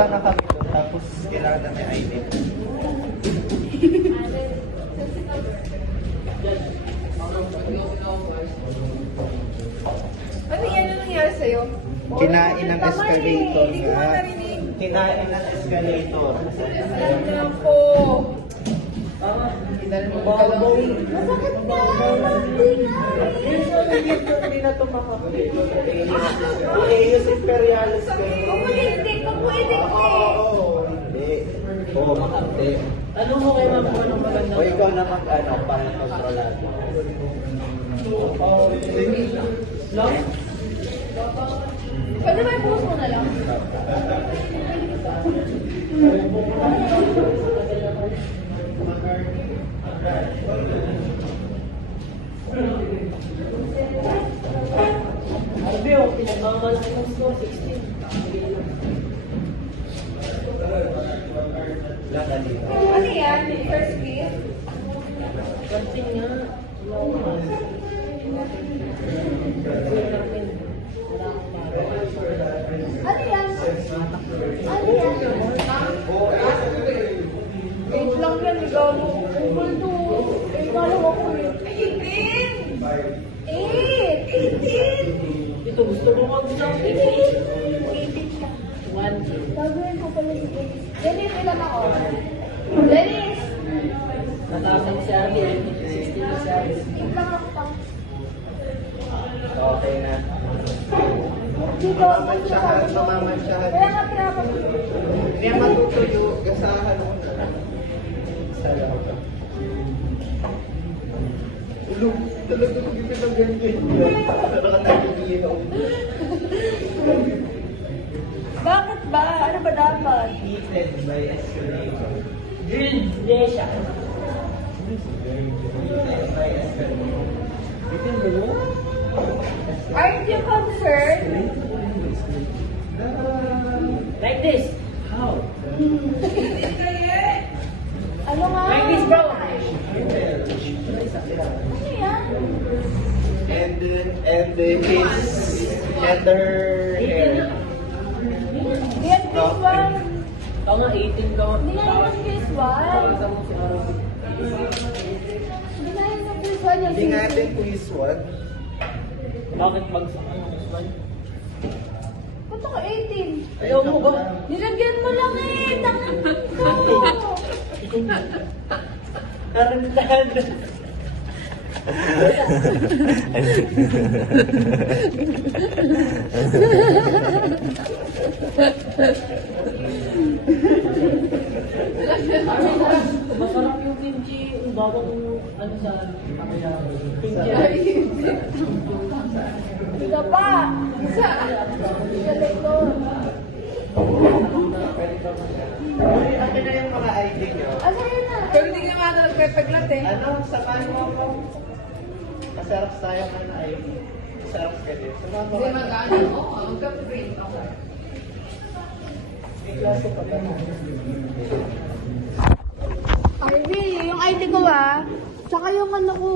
Na kami doon, tapos kailangan namin ID. Ano yan? Ano nangyari sa'yo? Kinain ng escalator Hindi ko nga. narinig. Kinain ng escalator. Alam ko. Masakit ka! Hindi na ito makapit. Eos Imperialis kayo. Kukulitin! Kukulitin! Oo, hindi. Oo, makapit. Ano mo kayo mabuha ng maganda? O ikaw na mag-ano, pang-kontrolado. Lang? Pwede ba i-post mo na lang? Arbe, oh, pinagmamalaki ng score, 16. Ano yan? First week? Something nga. Ano yan? Ano yan? Wait lang yan, ikaw mo. Ukol to. Eh, kala ko ko yun. 18! 18! Ito, gusto mo mag-vlog? 18 siya. 1. Gagawin ko pala si Dennis. Dennis, ilan ako? Dennis! Natasan si Arbe, 16 na si Arbe. Wait lang ako pa. Okay na. Dito, Mamamansyahan. kaya nga pinapag... Hindi yan matutuyo. Gasahan mo na. Salamat. Ulo, talaga mag-ibig ng ganyan. Pero ka tayo Bakit ba? Ano ba dapat? Heated by escalator. Grilled Desha. Heated by escalator. Ito mo? Aren't you concerned? Like this. How? Ano nga? Like this, bro. Ano yan? And then his leather hair. Yan, this one. Ikaw nga, 18 ka. Hindi nga yan this one. Tawagan mo si Arbe. Hindi nga yan this one. Yung Hindi nga din quiz one. Bakit bagsak ang one? Ba't ako 18? Ayaw mo ba? Nilagyan mo lang eh. Tangan ko. Tarantahan. Masarap yung kimchi. Ang bawang ano sa kamaya. Kimchi. Isa pa. Isa. Galing ko. Akin na yung mga ID nyo. Ano yun na? Pero hindi naman ako nagpepaglat eh. Ano, samahan mo ako. Masarap tayo ka na ID. Masarap ka din. Samahan mo Hindi ka. mag-ano ko. Magka-print ako. May klase pa ba? Ivy, yung ID ko ah. Tsaka yung ano ko.